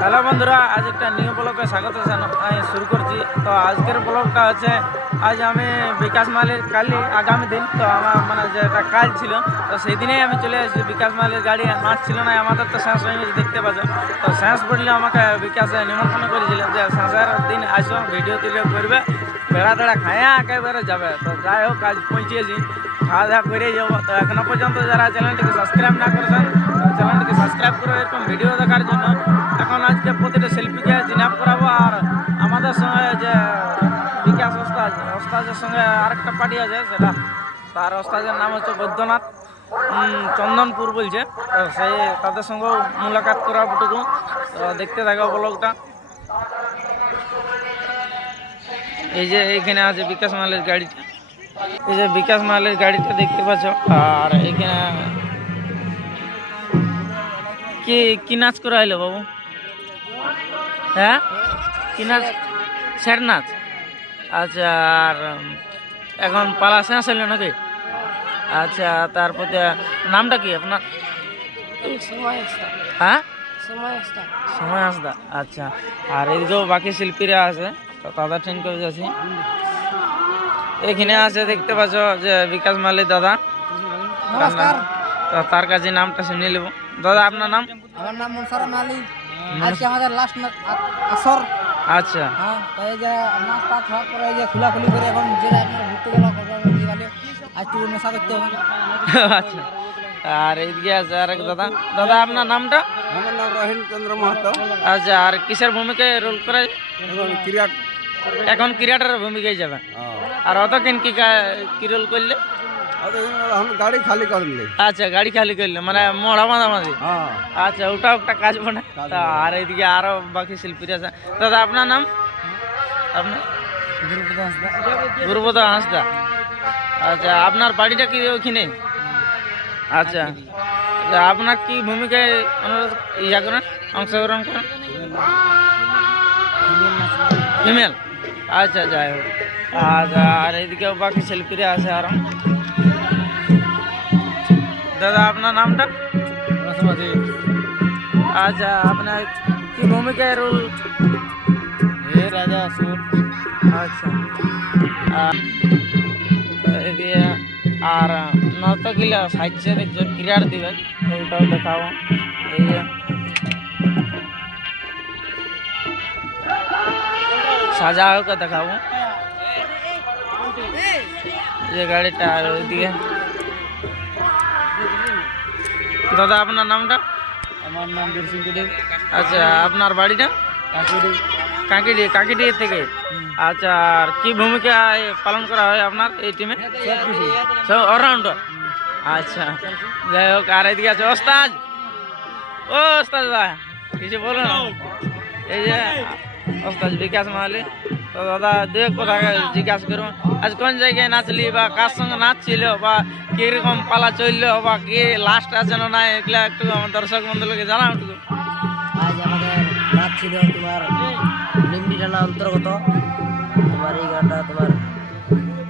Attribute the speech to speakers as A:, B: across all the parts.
A: Hello বন্ধুরা, আজ একটা নিউ ব্লগে স্বাগত জানাই শুরু করছি। তো আজকের ব্লগটা হচ্ছে, আজ আমি বিকাশ মালের কালি আগামী দিন, তো আমার মানে যে একটা কাজ ছিল, তো সেই দিনেই আমি চলে এসেছি বিকাশ মালের গাড়ি। নাচ ছিল না, আমাদের তো শেষ হয়ে দেখতে পাচ্ছ তো শেষ পড়লে আমাকে বিকাশ নিমন্ত্রণ করেছিলেন যে শেষের দিন আসো ভিডিও তুলে করবে। বেড়া তেড়া খায়া একেবারে যাবে। তো যাই হোক কাজ পৌঁছেছি। খাওয়া দাওয়া করে যাব। তো এখনও পর্যন্ত যারা চ্যানেলটিকে সাবস্ক্রাইব না করেছেন চ্যানেলটিকে সাবস্ক্রাইব করে এরকম ভিডিও দেখার জন্য এখন আজকে প্রতিটা শিল্পীকে জিনাপ করাবো। আর আমাদের সঙ্গে যে বিকাশ ওস্তাদ, ওস্তাদের সঙ্গে আরেকটা পার্টি আছে, সেটা তার ওস্তাদের নাম হচ্ছে বৈদ্যনাথ চন্দনপুর বলছে। সেই তাদের সঙ্গেও মুলাকাত করাবটুকু দেখতে থাকো ব্লগটা এই যে এইখানে আছে বিকাশ মালের গাড়িটা। এই যে বিকাশ মালের গাড়িটা দেখতে পাচ্ছ। আর এখানে কি কি নাচ করা হইল বাবু? হ্যাঁ? কি নাচ? স্যার নাচ? আচ্ছা আর এখন পালা শেষ হইল নাকি? আচ্ছা তারপরে নামটা কি আপনার? হ্যাঁ?
B: সময়
A: আসদা আচ্ছা আর এই যে বাকি শিল্পীরা আছে। তো তাদের ট্রেন করে যাচ্ছি। এখানে আছে দেখতে পাচ্ছ যে বিকাশ মালি দাদা। তো তার কাছে নামটা শুনে নেব। দাদা আপনার নাম?
B: আমার নাম মনসারাম আলী আজকে আমাদের লাস্ট আসর।
A: আচ্ছা।
B: হ্যাঁ তো এই যে নাচ টাচ হওয়ার পরে এই যে খোলাখুলি করে এখন যে আপনার ঘুরতে গেল আজ একটু নেশা দেখতে হবে।
A: আচ্ছা। আর এইদিকে আছে আর এক দাদা। দাদা আপনার নামটা?
B: আমার নাম রহিন চন্দ্র মাহাতো।
A: আচ্ছা আর কিসের ভূমিকায় রোল করে
B: এবং ক্রিয়াট
A: এখন ক্রিকেটারের ভূমিকায় যাবে আর অত কেন কি কিরল?
B: করলে গাড়ি খালি করলে।
A: আচ্ছা গাড়ি খালি করলে মানে মোড়া মাঝামাঝি
B: হ্যাঁ।
A: আচ্ছা ওটা একটা কাজ বনে আর এইদিকে আরও বাকি শিল্পীরা আছে। দাদা আপনার নাম? আপনার? গুরুপদ হাঁসদা। আচ্ছা আপনার বাড়িটা কি ওইখানে? আচ্ছা আপনার কি ভূমিকায় অনুরোধ ইয়া করেন অংশগ্রহণ করেন? ফিমেল আচ্ছা যাই হোক। আচ্ছা আর এদিকেও বাকি শিল্পীরা আছে আরও। দাদা আপনার নামটা? আচ্ছা আপনার কি ভূমিকায় রোল?
B: রাজা আসুন
A: আচ্ছা। আর এদিকে আর নর্তকিলা সাহায্যের যে ক্রিয়ার দিবেন ওইটাও দেখাবো। এই যে সাজা হোক দেখাবো এই যে গাড়িটা আর ওইদিকে দাদা আপনার নামটা
B: আমার নাম বীরসিং দেব
A: আচ্ছা আপনার বাড়িটা
B: কাকুরি
A: কাঁকিডি কাঁকিডি থেকে আচ্ছা আর কি ভূমিকা এ পালন করা হয় আপনার এই টিমে
B: সব কিছু
A: সব অলরাউন্ডার আচ্ছা যাই হোক আর এদিকে আছে ওস্তাদ ও ওস্তাদ দা কিছু বলো না এই যে ওস্তাদ বিকাশ মাহালি তো দাদা দু এক কথা জিজ্ঞাসা করব আজ কোন জায়গায় নাচলি বা কার সঙ্গে নাচছিল বা কীরকম পালা চলল বা কি লাস্ট আছে না না এগুলা একটু আমার দর্শক বন্ধুকে জানাও একটু
B: আজ আমাদের নাচ ছিল তোমার নিমডি টানা অন্তর্গত তোমার এই গানটা তোমার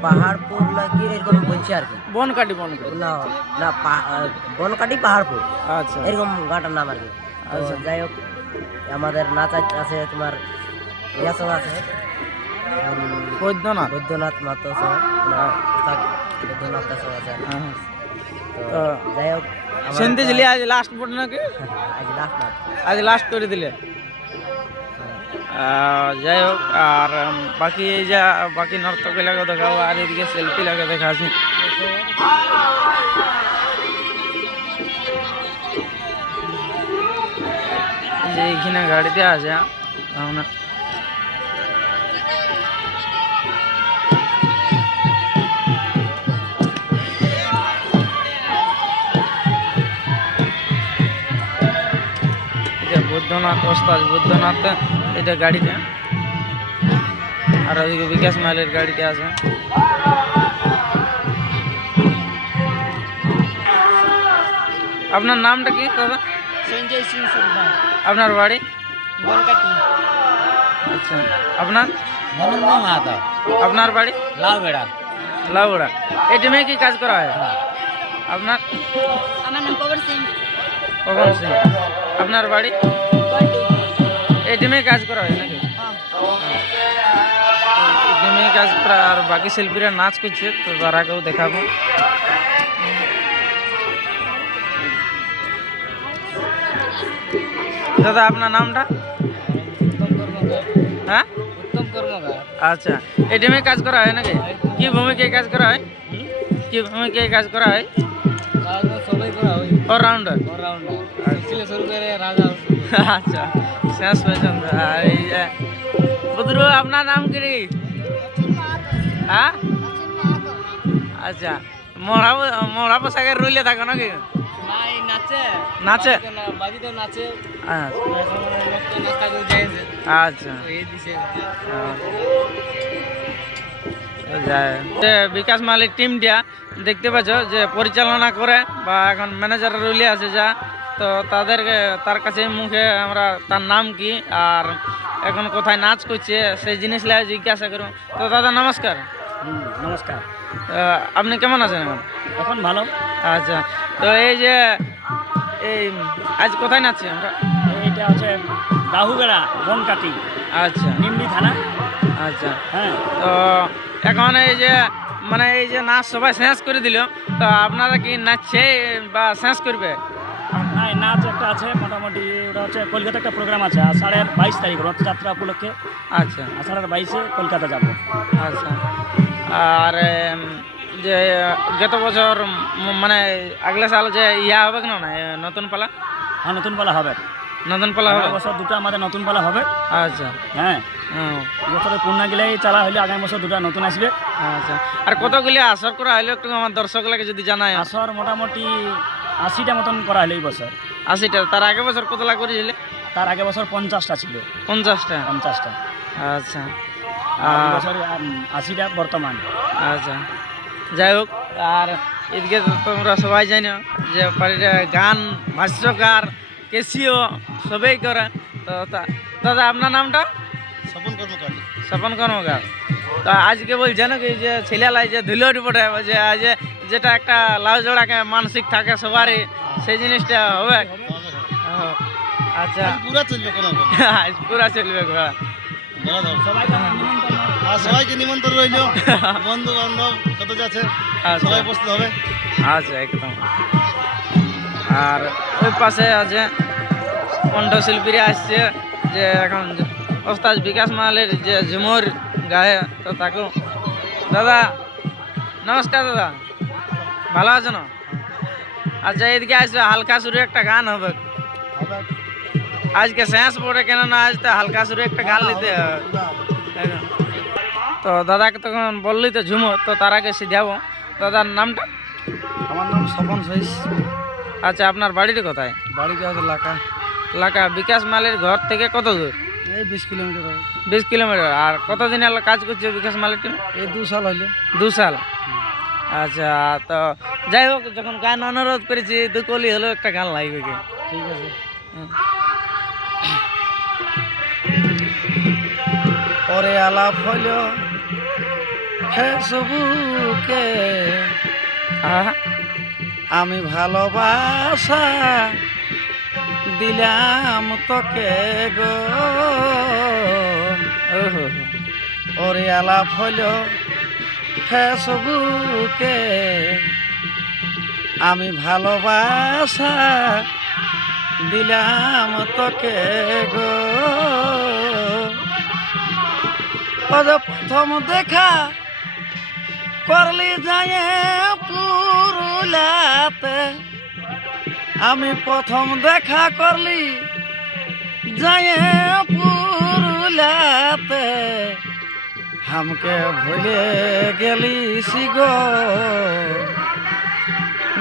B: পাহাড়পুর নাকি এরকম বলছে আর কি
A: বন কাটি বন
B: না না বনকাটি পাহাড়পুর
A: আচ্ছা
B: এরকম গানটার নাম আর কি
A: আচ্ছা।
B: যাই হোক আমাদের নাচ আছে তোমার ইয়া আছে।
A: বৈদ্যনাথ?
B: বৈদ্যনাথ মাতো বৈদ্যনাথ দাস আছে। তো যাই হোক
A: শুনতে ছিলি আজ লাস্ট বোর্ড নাকি
B: আজ লাস্ট
A: আজ লাস্ট করে দিলে। যাই হোক আর বাকি এই যে বাকি নর্তক লাগে দেখাবো আর এদিকে সেলফি লাগে এই যে এইখানে গাড়িতে আছে আমরা এটা বুদ্ধনাথ ওস্তাদ বুদ্ধনাথ এটা গাড়িটা। আর ওইদিকে বিকাশ মাইলের গাড়িতে আছে। আপনার নামটা কি দাদা?
B: সঞ্জয় সিং সরদার
A: আপনার বাড়ি?
B: বনকাটি
A: আচ্ছা আপনার?
B: ধনন্দ মাহাতো।
A: আপনার বাড়ি?
B: লাউবেড়া।
A: লাউড়া এই টিমে কি কাজ করা হয়। আপনার?
B: আমার নাম পবন সিং।
A: পবন সিং। আপনার বাড়ি? এই টিমে কাজ করা হয় নাকি? এই টিমে কাজ করা আর বাকি শিল্পীরা নাচ করছে তো তারাকেও দেখাবো। দাদা আপনার নামটা? হ্যাঁ?
B: উত্তম কর্মকার
A: আচ্ছা এই টিমে কাজ করা হয় নাকি? কি ভূমিকায় কাজ করা হয়? কি ভূমিকায় কাজ করা হয়?
B: সবাই করা ওই
A: অলরাউন্ডার
B: অলরাউন্ডার ছিল শুরু করে রাজা
A: আচ্ছা শেষ পর্যন্ত আর এই যে বুদরু আপনার নাম কি হ্যাঁ? আচ্ছা মরা মরা পোশাকের রইলে থাকো নাকি?
B: নাচে।
A: নাচে?
B: নাচে।
A: আচ্ছা,
B: যাইছে
A: আচ্ছা। যে বিকাশ মালিক টিমটা দেখতে পাচ্ছ যে পরিচালনা করে বা এখন ম্যানেজার রইলে আছে যা। তো তাদেরকে তার কাছে মুখে আমরা তার নাম কি আর এখন কোথায় নাচ করছে সেই জিনিসগুলা জিজ্ঞাসা করুন তো দাদা নমস্কার।
B: নমস্কার।
A: আপনি কেমন আছেন এখন?
B: এখন ভালো।
A: আচ্ছা তো এই যে এই আজ কোথায় নাচছি আমরা?
B: এইটা হচ্ছে বাহুবেড়া বনকাটি
A: আচ্ছা।
B: নিমডি থানা।
A: আচ্ছা।
B: হ্যাঁ।
A: তো এখন এই যে মানে এই যে নাচ সবাই শেষ করে দিল তো আপনারা কি নাচছে বা শেষ করবে?
B: নাই নাচ একটা আছে মোটামুটি ওটা হচ্ছে কলকাতা একটা প্রোগ্রাম আছে আষাঢ়ের বাইশ তারিখ রথযাত্রা উপলক্ষে।
A: আচ্ছা।
B: আষাঢ়ের বাইশে কলকাতা যাব।
A: আচ্ছা। আর যে গত বছর মানে আগলে সাল যে ইয়া হবে না না নতুন পালা?
B: হ্যাঁ নতুন পালা হবে।
A: নতুন পালা হবে?
B: বছর দুটো আমাদের নতুন পালা হবে।
A: আচ্ছা।
B: হ্যাঁ। বছরে পূর্ণা গেলেই চালা হলে আগামী বছর দুটো নতুন আসবে।
A: আচ্ছা। আর কতগুলি আসর করা হইল একটু আমার দর্শকগুলোকে যদি জানায়।
B: আসর মোটামুটি আশিটা মতন করা হলো এই বছর।
A: আশিটা তার আগে বছর কতলা করেছিলে?
B: তার আগে বছর পঞ্চাশটা ছিল।
A: পঞ্চাশটা?
B: পঞ্চাশটা।
A: আচ্ছা।
B: আর বছর আশিটা বর্তমান।
A: আচ্ছা। যাই হোক আর এদিকে তোমরা সবাই জানো যে বাড়িতে গান ভাষ্যকার কেসিও সবই করে। তো দাদা আপনার নামটা?
C: স্বপন কর্মকার।
A: স্বপন কর্মকার। তো আজকে বলছে নাকি যে ছেলেলাই যে ধুলো রিপোর্টে যে আজ যেটা একটা লাউ জোড়াকে মানসিক থাকে সবারই সেই জিনিসটা হবে। আচ্ছা।
C: পুরা চলবে
A: পুরা চলবে ঘোড়া
C: আর সবাইকে নিমন্ত্রণ রইল। বন্ধু বান্ধব কত যাচ্ছে। সবাই উপস্থিত হবে।
A: আচ্ছা একদম। আর ওই পাশে আছে কণ্ঠশিল্পীরা আসছে যে এখন ওস্তাদ বিকাশ মালের যে ঝুমুর গায়ে তো তাকেও দাদা নমস্কার দাদা। ভালো আছো না? আচ্ছা এদিকে আসবে হালকা সুরে একটা গান হবে। আজকে শেষ পড়ে কেন না আজ তো হালকা সুরে একটা গান নিতে হবে। এখন। তো দাদাকে তখন বললি তো ঝুমুর তো তার আগে সিধাবো দাদার নামটা?
C: আমার নাম স্বপন সহিস
A: আচ্ছা আপনার বাড়িটা কোথায়?
C: বাড়িতে আছে লাকা।
A: এলাকা বিকাশ মালের ঘর থেকে কত দূর?
C: এই বিশ কিলোমিটার
A: বিশ কিলোমিটার আর কতদিন এলা কাজ করছে বিকাশ মালের টিম?
C: এই দু সাল হইলে।
A: দু সাল। আচ্ছা তো যাই হোক যখন গান অনুরোধ করেছি দু কলি হলেও একটা গান লাগবে কি
C: ঠিক আছে। পরে আলাপ হইল ফেসবুকে। আমি ভালোবাসা দিলাম তোকে গো। ওরে আলাপ হইল ফেসবুকে আমি ভালোবাসা দিলাম তোকে গো। প্রথম দেখা করলি যায় পুরুলাতে আমি প্রথম দেখা করলি যায় পুরুলাতে হামকে ভুলে গেলি গো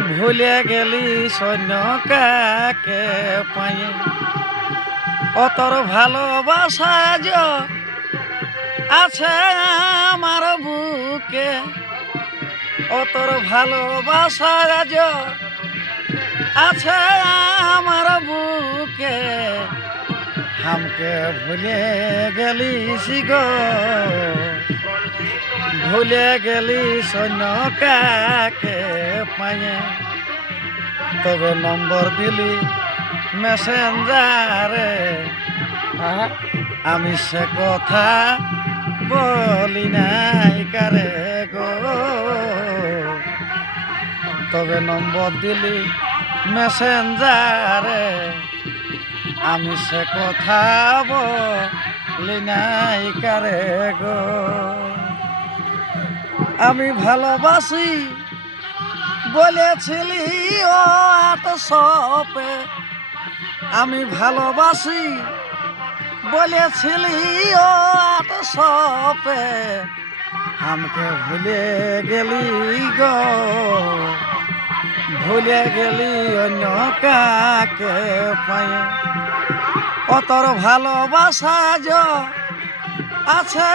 C: ভুলে গেলি সৈন্য কাকে পাই অতর ভালোবাসা য আছে আমার বুকে। অতর ভালোবাসা য আছে আমার বুকে। আমকে ভুলে গেলি সিগ ভুলে গেলি সৈন্য কাকে পায়ে তবে নম্বর দিলি মেসেঞ্জারে। আমি সে কথা বলি নাই কারে গো। তবে নম্বর দিলি মেসেঞ্জারে। আমি সে কথা বলি নাই কারে গো। আমি ভালোবাসি বলেছিলি ও এত সপে। আমি ভালোবাসি বলেছিলি ও এত সপে। আমাকে ভুলে গেলি গো। ভুলে গেলি অন্য কাকে পায়ে? ও তোর ভালোবাসা য আছে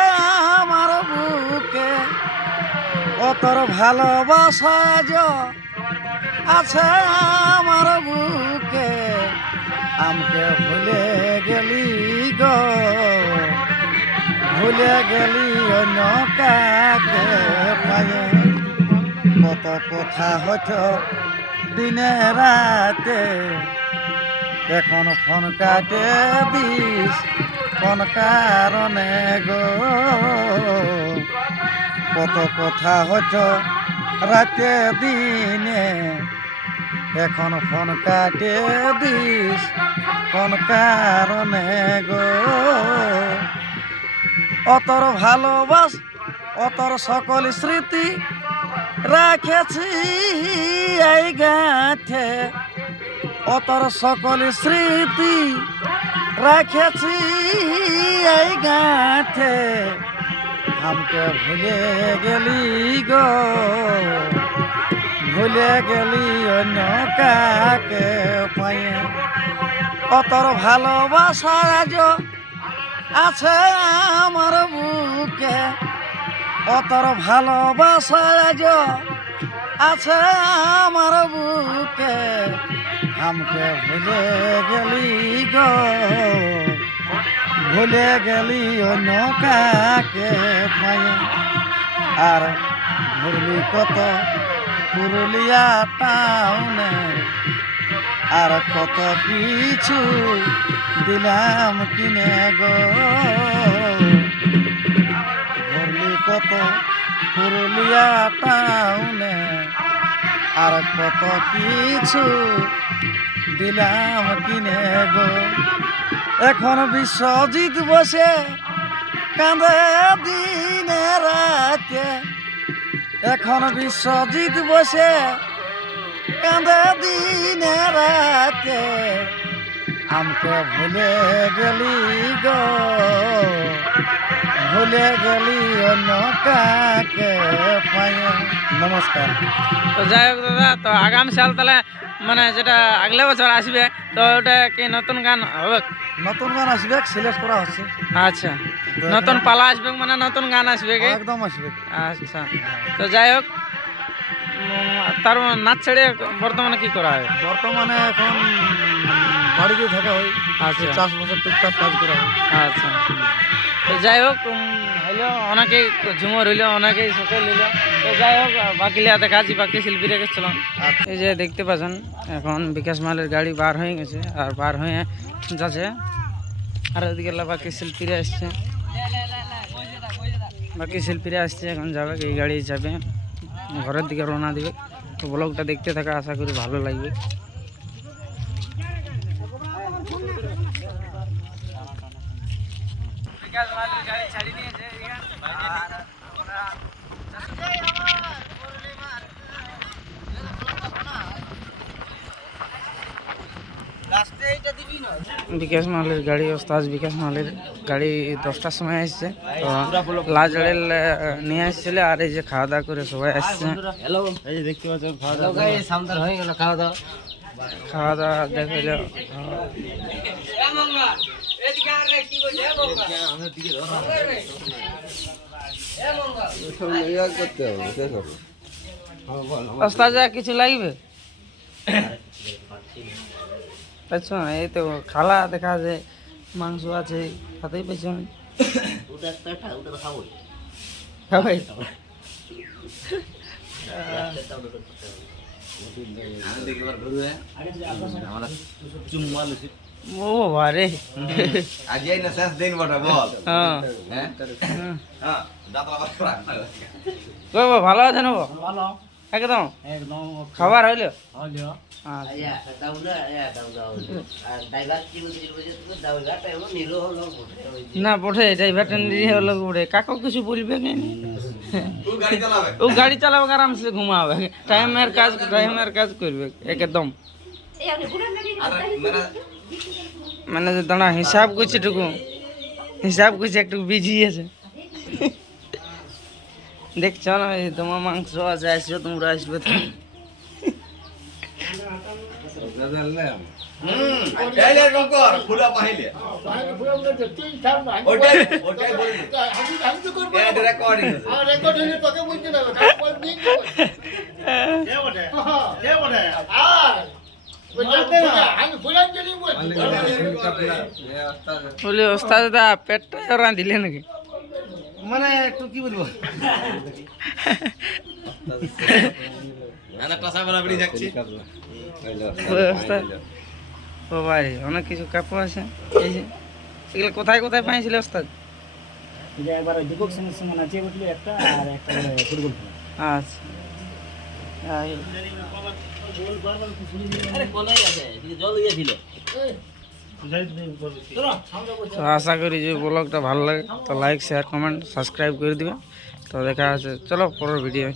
C: আমার বুকে। ও তোর ভালোবাসা য আছে আমার বুকে। আমাকে ভুলে গেলি গো, ভুলে গেলি অন্য কাকে পায়ে? কত কথা হয়তো দিনে রাতে। এখন ফোন কাটে দিস, কোন কারণে গো? কত কথা হয়তো রাতে দিনে। এখন ফোন কাটে দিস, কোন কারণে গো? অতর ভালোবাস, অতর সকল স্মৃতি রাখেছি এই গাঁথে অতর সকল স্মৃতি রাখেছি এই গাঁথে। আমাকে ভুলে গেলি গো, ভুলে গেলি অন্য কাকে পায়ে। অতর ভালোবাসা আছে আমার বুকে। অতর ভালোবাসা আজ আছে আমার বুকে। আমকে ভুলে গেলি গো, ভুলে গেলি অন্য কাকে আর ঘুরলি কত পুরুলিয়া টাউনে, আর কত কিছু দিলাম কিনে গো। কত পুরুলিয়া টাউনে আর কত কিছু দিলাম কিনে গো। এখন বিশ্বজিৎ বসে কাঁদে দিনে রাতে। এখন বিশ্বজিৎ বসে কাঁদে দিনে রাতে। আমাকে ভুলে গেলি গো। ভুলে গেলি অন্য কাকে পায়ে। নমস্কার।
A: তো যাই হোক দাদা তো আগামী সাল তাহলে মানে যেটা আগলে বছর আসবে তো ওটা কি নতুন গান হবে?
C: নতুন গান আসবে সিলেক্ট করা হচ্ছে।
A: আচ্ছা। নতুন পালা আসবে মানে নতুন গান আসবে কি?
C: একদম আসবে।
A: আচ্ছা। তো যাই হোক তার নাচ ছেড়ে বর্তমানে কি করা হয়?
C: বর্তমানে এখন বাড়িতে থাকা হয়।
A: আচ্ছা।
C: চাষবাসের টুকটাক কাজ করা হয়।
A: আচ্ছা। যাই হোক হইল, অনেকেই ঝুমর হইল, অনেকেই সকল হইল। তো যাই হোক বাকি লিয়া দেখাচ্ছি বাকি শিল্পীরা গেছিল এই যে দেখতে পাচ্ছেন, এখন বিকাশ মালের গাড়ি বার হয়ে গেছে, আর বার হয়ে যাচ্ছে। আর ওদিকে বাকি শিল্পীরা আসছে বাকি শিল্পীরা আসছে এখন যাবে, এই গাড়ি যাবে। ঘরের দিকে রওনা দিবে। তো ব্লগটা দেখতে থাকা, আশা করি ভালো লাগবে। বিকাশ মালের গাড়ি ছাড়ি দিয়েছে আর বিকাশ মালের গাড়ি ওস্তাজ বিকাশ মালের গাড়ি দশটার সময় আসছে। তো লাজ নিয়ে আসছিল আর এই যে খাওয়া দাওয়া করে সবাই আসছে।
C: দেখতে পাচ্ছ খাওয়া
B: সামদার হয়ে গেল খাওয়া দাওয়া
A: খাওয়া দাওয়া দেখাইল কিছু লাগবে? এই তো খালা দেখা যায় মাংস আছে খাতেই আমি খাবাই ও বাবা রে
D: আজ এই না শেষ দিন বটে বল।
A: হ্যাঁ।
D: হ্যাঁ? হ্যাঁ যাত্রা বাস করা
A: কই বাবা, ভালো আছেন বাবা?
C: ভালো।
A: একদম?
C: একদম
A: খাবার হইল? আচ্ছা।
B: আয়া না আয়া দাও দাও। আর ড্রাইভার কি বলছিল তুমি ড্রাইভারটা এমন নিরো হলো বটে।
A: না পঠে ড্রাইভারটা হলো উড়ে কাকু কিছু বলবে কেন
D: তুই গাড়ি চালাবে।
A: ও গাড়ি চালাবে আরামসে ঘুমাবে। টাইমের কাজ টাইমের কাজ করবে একদম।
D: মানে
A: যে দাঁড়া হিসাব করছে টুকু হিসাব করছে একটু বিজি আছে। দেখছ না এই তোমার মাংস আছে আসবে তোমরা আসবে তো।
D: হুম। কর খোলা পাইলে ওটাই ওটাই বলি এটা রেকর্ডিং
A: বলি ওস্তাদ দা পেটটা ওরা দিলে নাকি?
C: মানে একটু কি বলব?
D: না টাসা বলা বেরিয়ে যাচ্ছি
A: ওই ওস্তাদ ও ভাই অনেক কিছু কাপড় আছে। এই যে এগুলো কোথায় কোথায় পাইছিলে ওস্তাদ? আচ্ছা। এই তো আশা করি যে ব্লগটা ভালো লাগে। তো লাইক শেয়ার কমেন্ট সাবস্ক্রাইব করে দিবে। তো দেখা আছে চলো, পরের ভিডিও